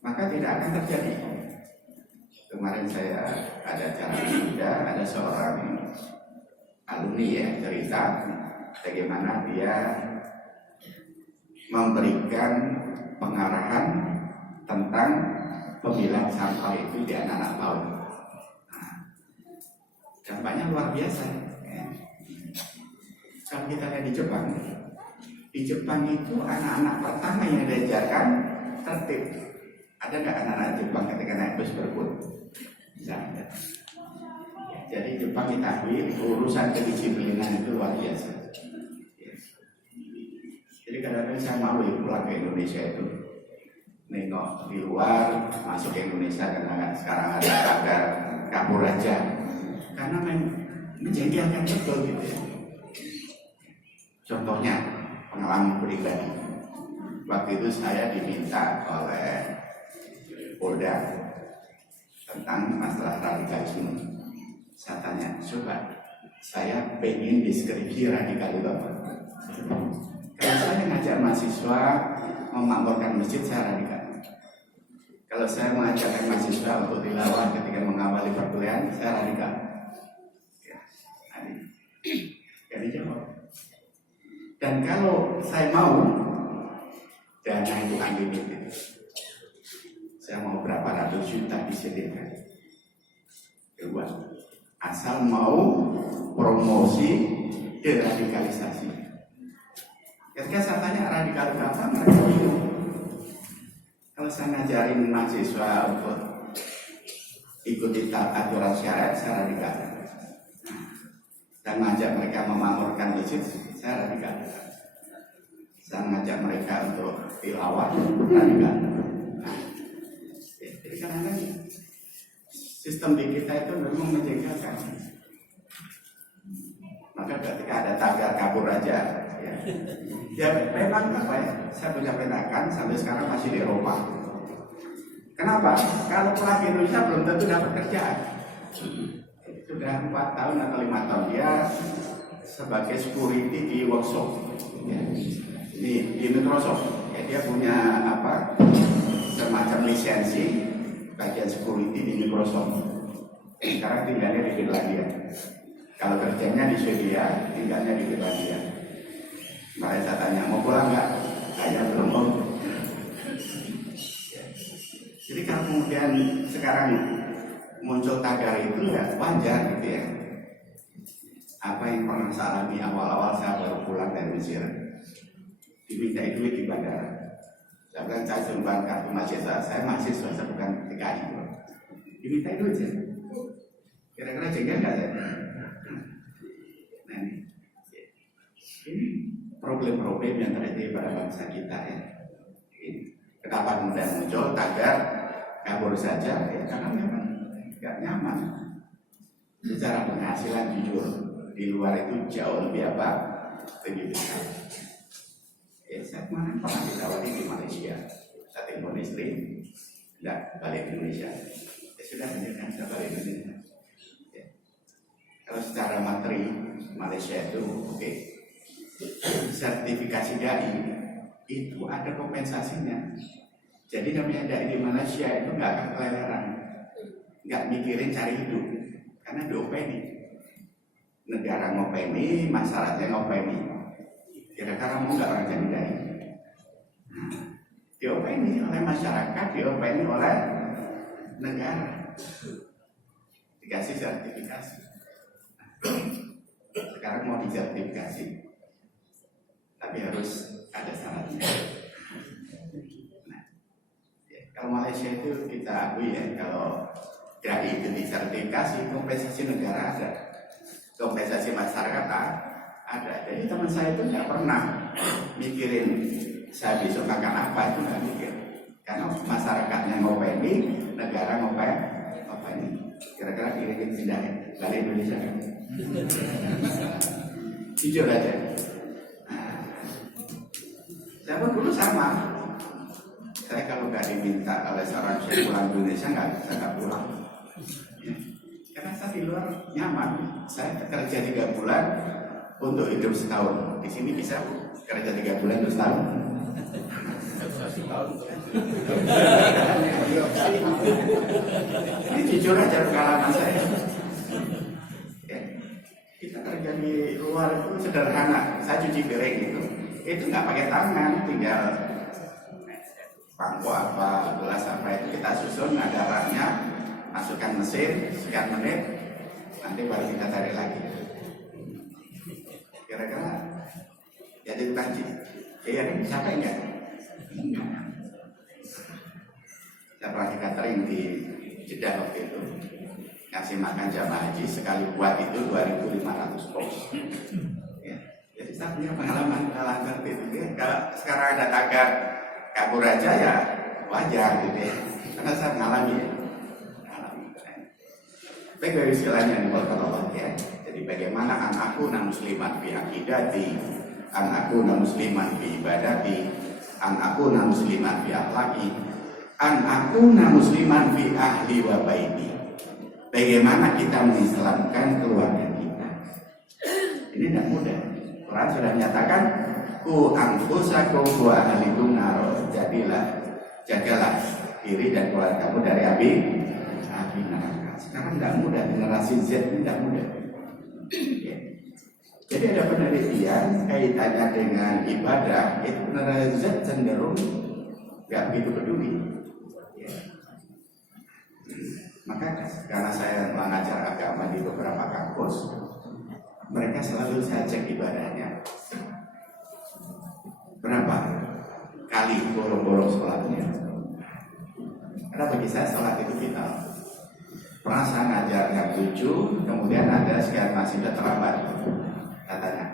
maka tidak akan terjadi. Kemarin saya ada acara muda, ada seorang alumni ya cerita bagaimana dia memberikan pengarahan tentang pemilahan sampah itu di anak-anak PAUD. Dampaknya luar biasa. Kalau kita lihat di Jepang itu anak-anak pertama yang diajarkan tertib. Ada nggak anak-anak Jepang ketika naik bus berbut? Tidak ada. Jadi Jepang ditakui urusan kedisiplinan itu luar biasa. Jadi kadang-kadang saya mau pulang ke Indonesia itu nengok di luar, masuk ke Indonesia karena sekarang ada kabar kabur aja, karena menjengkelkan betul gitu ya. Contohnya pengalaman pribadi, waktu itu saya diminta oleh Polda tentang masalah radikalisme. Saya tanya, coba saya pengen deskripsi radikal itu apa? Kalau saya ngajak mahasiswa memakmurkan masjid, saya radikal. Kalau saya mengajarkan mahasiswa untuk tilawah ketika mengawali perkuliahan, saya radikal. Ya, jadi jawab. Dan kalau saya mau, dana itu unlimited. Saya mau berapa ratus juta disediakan. Kedua, asal mau promosi deradikalisasi. Ketika saya tanya radikal apa, mereka bingung. Kalau saya ngajarin mahasiswa untuk ikuti aturan syariat, saya radikal. Dan mengajak mereka memakmurkan masjid, saya radikal. Saya mengajak mereka untuk tilawah, radikal. Jadi kadang-kadang sistem di kita itu memang menjengkelkan. Maka ketika ada tagar kabur aja, ya memang apa ya? Saya punya petakan sampai sekarang masih di Eropa. Kenapa? Kalau pulang Indonesia belum tentu dapat kerjaan. Sudah 4 tahun atau 5 tahun dia sebagai security di workshop, ya. Di Microsoft. Ya, dia punya apa? Semacam lisensi bagian security di Microsoft. Sekarang tinggalnya di Finlandia. Kalau kerjanya di Swedia, tinggalnya di Finlandia. Maka saya tanya, mau pulang nggak? Saya belum mau. Jadi kalau kemudian sekarang muncul tagar itu ya wajar gitu ya. Apa yang pernah saya alami awal-awal saya baru pulang dari Mesir, diminta duit di bandara. Saya bilang saya sumbang kartu mahasiswa, saya mahasiswa, saya bukan TKI. Diminta duit ya. Kira-kira jengkel nggak ya? Nah ini problem-problem yang terjadi pada bangsa kita ya. Kenapa kemudian muncul tagar kabur saja? Ya karena memang nggak nyaman. Secara penghasilan jujur di luar itu jauh lebih apa? Lebih besar. Ya saya kemarin pernah ditawari di Malaysia. Saya telepon istri, nggak balik ke Indonesia. Ya sudah, saya balik ke Indonesia. Ya. Kalau secara materi Malaysia itu oke. Sertifikasi dai itu ada kompensasinya. Jadi namanya dai di Malaysia itu nggak akan keleleran, nggak mikirin cari hidup, karena diopeni. Negara ngopeni, masyarakatnya ngopeni. Kira-kira mau nggak orang jadi dai? Diopeni oleh masyarakat, diopeni oleh negara, dikasih sertifikasi. Sekarang mau disertifikasi, tapi harus ada syaratnya. Nah, ya, kalau Malaysia itu kita akui ya, kalau dai itu disertifikasi, kompensasi negara ada, kompensasi masyarakat ada. Jadi teman saya itu nggak pernah mikirin saya besok makan apa, itu nggak mikir, karena masyarakatnya ngopeni, negara ngopeni. Kira-kira kira-kira tidak balik Indonesia kan? Jujur aja. Saya pun dulu sama. Saya kalau nggak diminta oleh seorang syekh pulang Indonesia saya nggak pulang. Ya. Karena saya di luar nyaman. Saya kerja 3 bulan untuk hidup setahun. Di sini bisa kerja 3 bulan untuk setahun. Ini jujur aja pengalaman saya. Ya. Kita kerja di luar itu sederhana. Saya cuci piring itu nggak pakai tangan, tinggal bangku apa, gelas apa itu kita susun, ada raknya, masukkan mesin, sekian menit, nanti baru kita tarik lagi. Kira-kira jadi tukang iya nih, capek nggak? Saya pernah catering di Jeddah waktu itu, ngasih makan jamaah haji sekali buat itu 2.500 pos. Ya, jadi saya punya pengalaman seperti itu. Ya, kalau sekarang ada tagar kabur aja ya wajar gitu ya, karena saya mengalami. Baik dari istilahnya nih Allah ya. Jadi bagaimana anakku musliman fi akidati, anakku musliman fi ibadati, anakku musliman fi akhlaki, an akuna musliman fi ahli wa baiti. Bagaimana kita mengislamkan keluarga kita? Ini tidak mudah. Quran sudah menyatakan ku anfusakum wa ahlikum nar. Jagalah diri dan keluargamu dari api neraka. Sekarang tidak mudah, generasi Z ini tidak mudah. Ya. Jadi ada penelitian kaitannya dengan ibadah, itu generasi Z cenderung tidak begitu peduli. Ya. Maka karena saya mengajar agama di beberapa kampus, mereka selalu saya cek ibadahnya. Berapa kali bolong-bolong sholatnya? Karena bagi saya sholat itu vital. Pernah saya ngajar jam 7, kemudian ada sekian masih sudah terlambat. Katanya,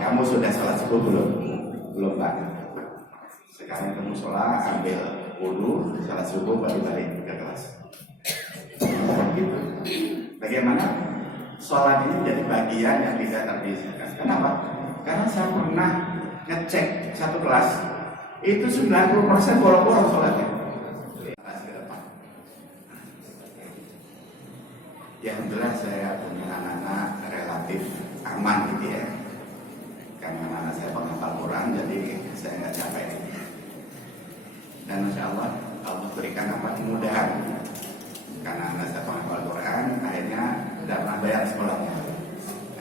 kamu sudah sholat subuh belum? Belum Pak. Sekarang kamu sholat, ambil wudu, sholat subuh baru balik ke kelas. Gitu. Bagaimana sholat ini jadi bagian yang tidak terpisahkan? Kenapa? Karena saya pernah ngecek satu kelas itu 90% bolong-bolong sholatnya. Ya alhamdulillah saya punya anak-anak relatif aman gitu ya. Karena anak saya penghafal Quran, jadi saya nggak capek. Dan Masya Allah berikan kemudahan. Karena anak saya penghafal Quran, akhirnya tidak pernah bayar sekolahnya.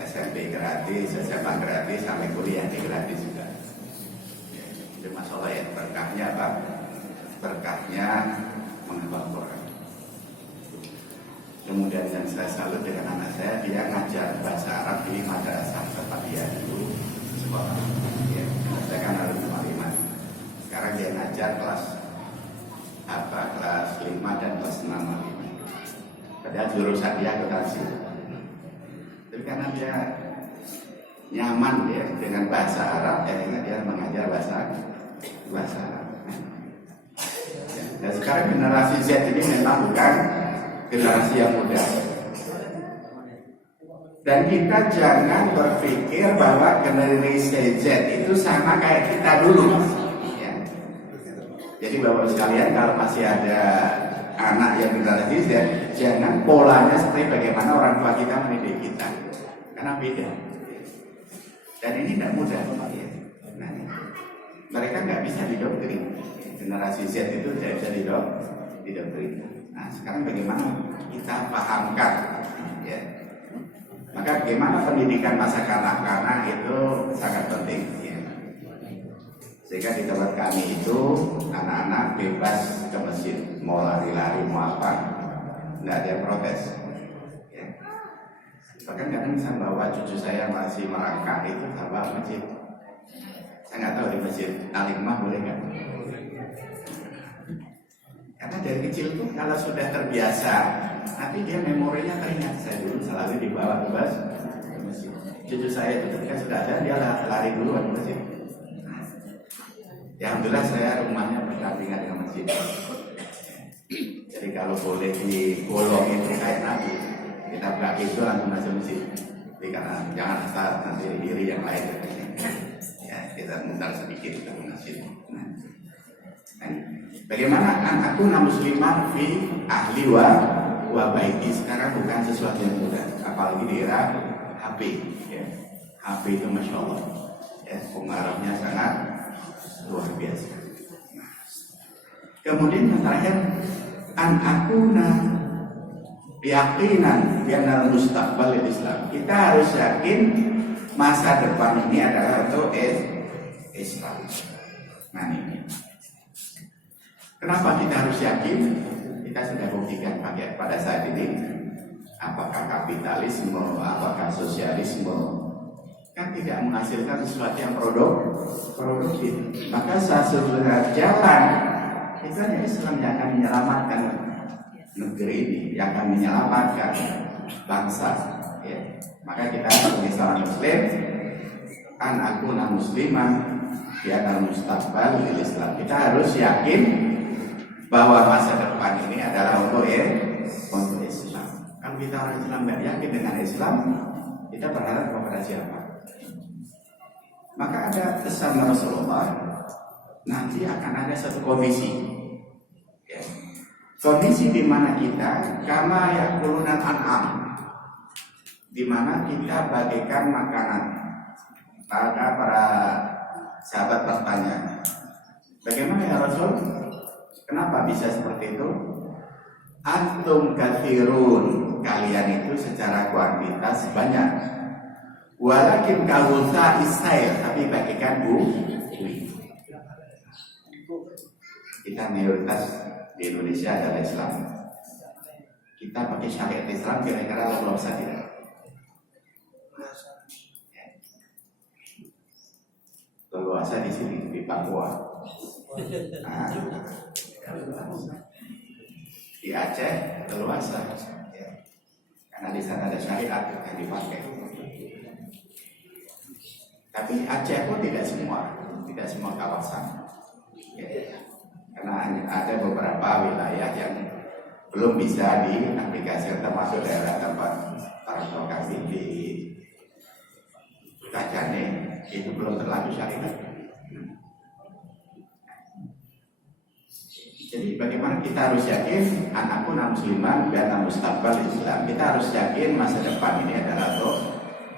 SMP gratis, SMA gratis, sampai kuliah di gratis juga. Ya, jadi Masya Allah ya, berkahnya apa? Berkahnya menghafal Quran. Kemudian yang saya salut dengan anak saya, dia ngajar bahasa Arab di madrasah tempat dia dulu sekolah. Ya, saya kan harus 5. Sekarang dia ngajar kelas kelas 5 dan kelas 6. Padahal jurusan dia akuntansi. Tapi karena dia nyaman ya dengan bahasa Arab, akhirnya dia mengajar bahasa Arab. Ya, dan sekarang generasi Z ini memang bukan generasi yang muda. Dan kita jangan berpikir bahwa generasi Z itu sama kayak kita dulu. Ya. Jadi Bapak sekalian, kalau masih ada anak yang generasi Z, jangan polanya seperti bagaimana orang tua kita mendidik kita. Karena beda. Dan ini tidak mudah. Ya. Nah, mereka nggak bisa didoktrin. Generasi Z itu tidak bisa didoktrin. Nah, sekarang bagaimana kita pahamkan, ya. Maka bagaimana pendidikan masa kanak-kanak itu sangat penting, ya. Sehingga di tempat kami itu anak-anak bebas ke masjid, mau lari-lari, mau apa, nggak ada yang protes, ya. Bahkan kadang saya bawa cucu saya masih merangkak itu bawa masjid. Saya nggak tahu di masjid Al-Hikmah boleh nggak? Karena dari kecil tuh kalau sudah terbiasa, nanti dia memorinya teringat. Saya dulu selalu dibawa ke masjid. Cucu saya itu ketika sudah ada, dia lari duluan ke masjid. Ya alhamdulillah saya rumahnya berdampingan dengan masjid. Jadi kalau boleh digolong itu kayak Nabi, kita buka pintu langsung masuk masjid. Jadi karena jangan start nanti diri yang lain. Ya kita mutar sedikit ke masjid. Bagaimana anakku muslimah fi ahli wa baiti sekarang bukan sesuatu yang mudah, apalagi di era HP. Ya. HP itu Masya Allah, ya, pengaruhnya sangat luar biasa. Kemudian yang terakhir, anakuna yakinan bianal mustaqbal Islam. Kita harus yakin masa depan ini adalah untuk Islam. Nah ini. Kenapa kita harus yakin? Kita sudah buktikan pada saat ini. Apakah kapitalisme, apakah sosialisme, kan tidak menghasilkan sesuatu yang produktif. Maka satu-satunya jalan itu hanya Islam yang akan menyelamatkan negeri ini, yang akan menyelamatkan bangsa. Ya. Maka kita sebagai seorang Muslim, anakuna muslimah, bianal mustaqbal Islam. Kita harus yakin bahwa masa depan ini adalah untuk Islam. Kalau kita orang Islam nggak yakin dengan Islam, kita berharap kepada siapa? Maka ada pesan Rasulullah, nanti akan ada satu komisi Kondisi di mana kita kama yakulunan an'am, di mana kita bagikan makanan. Maka para sahabat bertanya, bagaimana ya Rasul? Kenapa bisa seperti itu? Antum kathirun, kalian itu secara kuantitas banyak. Walakin kawusa isail, tapi bagikan bui. Kita mayoritas di Indonesia adalah Islam. Kita pakai syariat Islam kira-kira lolos tidak? Leluasa di sini di Papua. Nah, di Aceh leluasa, ya. Karena di sana ada syariat yang dipakai. Tapi Aceh pun tidak semua kawasan. Ya. Karena ada beberapa wilayah yang belum bisa diaplikasikan, termasuk daerah tempat para lokasi di Kajane itu belum terlalu syariat. Jadi bagaimana kita harus yakin anakku musliman dan mustaqbal Islam. Kita harus yakin masa depan ini adalah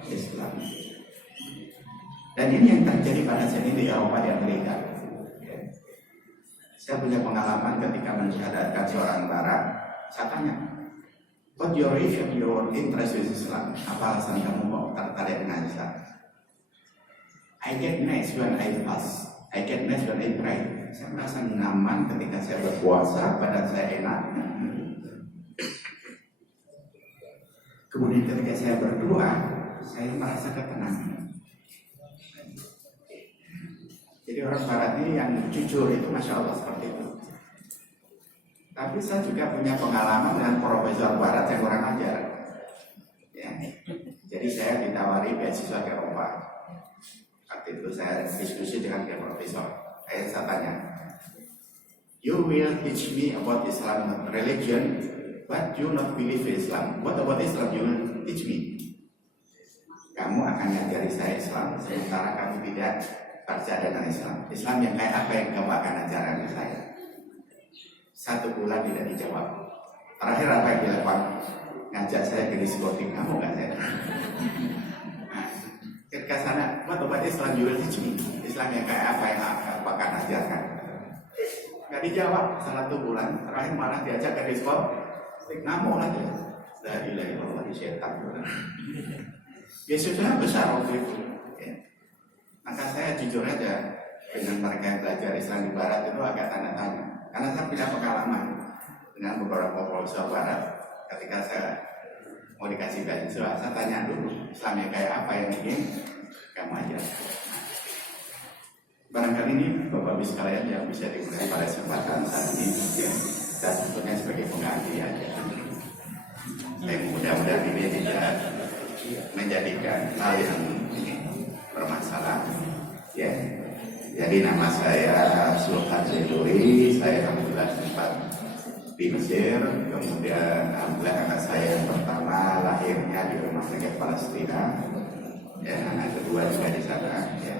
Islam. Dan ini yang terjadi pada saat ini di Eropa dan Amerika. Saya punya pengalaman ketika mensyahadatkan seorang barat. Saya tanya, what your reason, your interest with Islam? Apa alasan kamu mau tertarik dengan Islam? I get nice when I fast. I get nice when I pray. Saya merasa nyaman ketika saya berpuasa, badan saya enak. Kemudian ketika saya berdoa, saya merasa ketenangan. Jadi orang barat ini yang jujur itu Masya Allah seperti itu. Tapi saya juga punya pengalaman dengan profesor barat yang kurang ajar. Ya. Jadi saya ditawari beasiswa ke Eropa. Waktu itu saya diskusi dengan profesor. Saya tanya, you will teach me about Islam religion, but you not believe Islam. What about Islam you will teach me? Kamu akan ngajari saya Islam, sementara kamu tidak percaya dengan Islam. Islam yang kayak apa yang kamu akan ajarkan ke saya? 1 bulan tidak dijawab. Terakhir apa yang dilakukan? Ngajak saya ke diskotik. Kamu nggak saya? Ketika sana, what Islam you will teach me? Islam yang kayak apa yang kamu akan ajarkan? Nggak dijawab. 1 bulan. Terakhir malah diajak ke diskotik. Ngamuk lagi. La ilaha illallah, syaitan. Yesusnya besar waktu itu. Maka saya jujur aja dengan mereka yang belajar Islam di Barat itu agak tanda tanya. Karena saya punya pengalaman dengan beberapa profesor Barat. Ketika saya mau dikasih beasiswa, saya tanya dulu Islam yang kayak apa yang ingin kamu ajar. Barangkali ini Bapak Ibu sekalian yang bisa digunakan pada kesempatan saat ini, ya, dan tentunya sebagai pengganti aja. Mudah-mudahan ini tidak menjadikan hal yang bermasalah, ya. Jadi nama saya Sultan Zaiduri. Saya alhamdulillah sempat di Mesir, kemudian alhamdulillah anak saya yang pertama lahirnya di rumah sakit Palestina, dan anak kedua juga di sana, ya.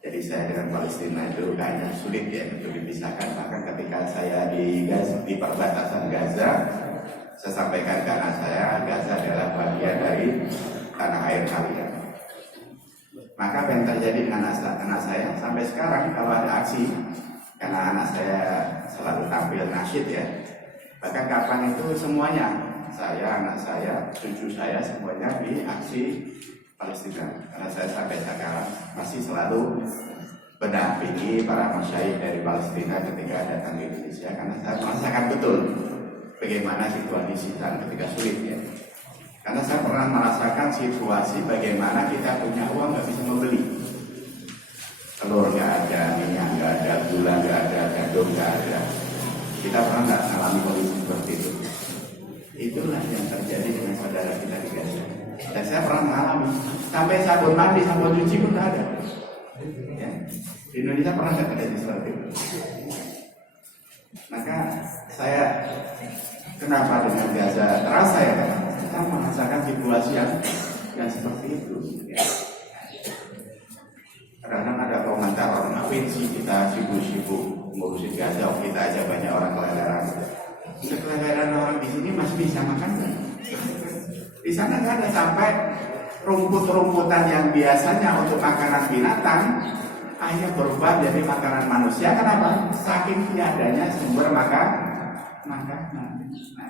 Jadi saya dengan Palestina itu kayaknya sulit ya untuk dipisahkan. Bahkan ketika saya di perbatasan Gaza, saya sampaikan ke anak saya, Gaza adalah bagian dari tanah air kalian. Maka apa yang terjadi dengan anak saya sampai sekarang kalau ada aksi, karena anak saya selalu tampil nasyid ya, bahkan kapan itu semuanya, saya, anak saya, cucu saya semuanya di aksi Palestina. Karena saya sampai sekarang masih selalu mendampingi para masyayikh dari Palestina ketika datang ke Indonesia, karena saya merasakan betul bagaimana situasi sana ketika sulit ya. Karena saya pernah merasakan situasi bagaimana kita punya uang nggak bisa membeli. Telur nggak ada, minyak nggak ada, gula nggak ada, gandum nggak ada. Kita pernah nggak mengalami kondisi seperti itu. Itulah yang terjadi dengan saudara kita di Gaza. Dan saya pernah mengalami sampai sabun mandi, sabun cuci pun nggak ada. Ya. Di Indonesia pernah nggak ada seperti itu. Maka saya kenapa dengan Gaza terasa ya kan? Kita merasakan situasi yang seperti itu. Ya. Kadang ada komentar orang Avinci kita sibuk-sibuk ngurusin Gaza, kita aja banyak orang kelelaran. bisa makan kan? Di sana nggak ada, sampai rumput-rumputan yang biasanya untuk makanan binatang hanya berubah jadi makanan manusia. Kenapa? Saking tiadanya sumber makanan. Nah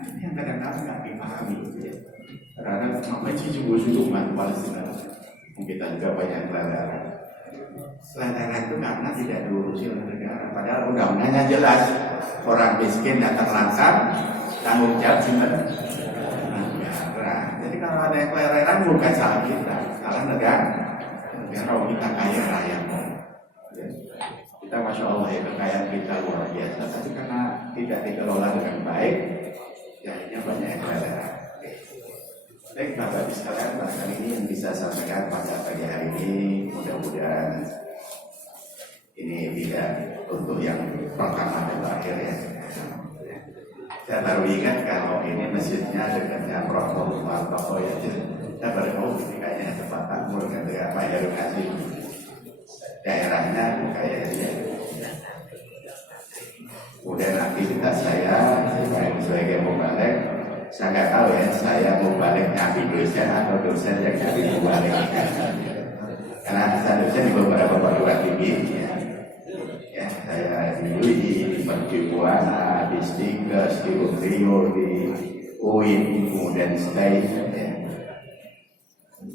ini yang kadang-kadang nggak dipahami ya. Karena sampai cucu-cucu Palestina, kita juga banyak kelelaran. Kelelaran itu karena tidak diurusi oleh negara. Padahal undang-undangnya jelas, orang miskin dan terlantar tanggung jawab negara. Jadi kalau ada yang kelelaran bukan salah kita, salah negara. Kalau kita kaya raya, kita masya Allah ya, kekayaan kita luar biasa. Tapi karena tidak dikelola dengan baik, jadinya banyak yang kelelaran. Baik Bapak Ibu sekalian, barangkali ini yang bisa saya sampaikan pada pagi hari ini. Mudah-mudahan ini tidak untuk yang pertama dan terakhir ya. Saya baru ingat kalau ini masjidnya dekatnya Prof. Martoko ya. Saya baru tahu ini kayaknya tempat takmur kan dengan Pak Heru Kasih. Daerahnya kayaknya. Kemudian aktivitas saya sebagai pembalik, saya nggak tahu ya, saya mau balik nyambi dosen atau dosen yang nyambi mau balik. Karena saya dosen di beberapa perguruan tinggi ya, saya di UI, di Perjuangan, di Stikers, di Unrio, di UIN, kemudian stay ya.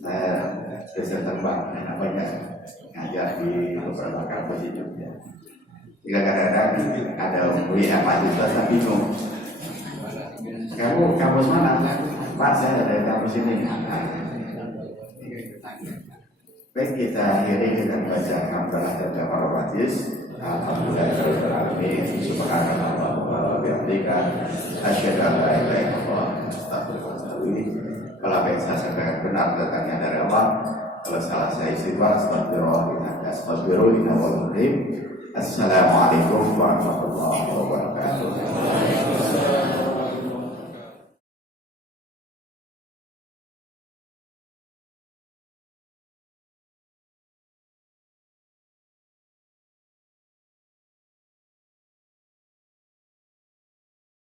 Saya dosen terbang, banyak ngajar di beberapa kampus di Jogja. Jika kadang-kadang ada WA mahasiswa saya bingung, kamu kampus mana? Pak, saya dari kampus ini. Baik, kita akhiri dengan baca hamdalah dan kafarah majlis. Alhamdulillahirabbil alamin. Subhanallah wa bihamdika asyhadu an la ilaha illallah astaghfiruka wa atubu ilaik. Kalau apa yang saya sampaikan benar datangnya dari Allah, kalau salah saya istighfar, astaghfirullah. Assalamualaikum warahmatullahi wabarakatuh.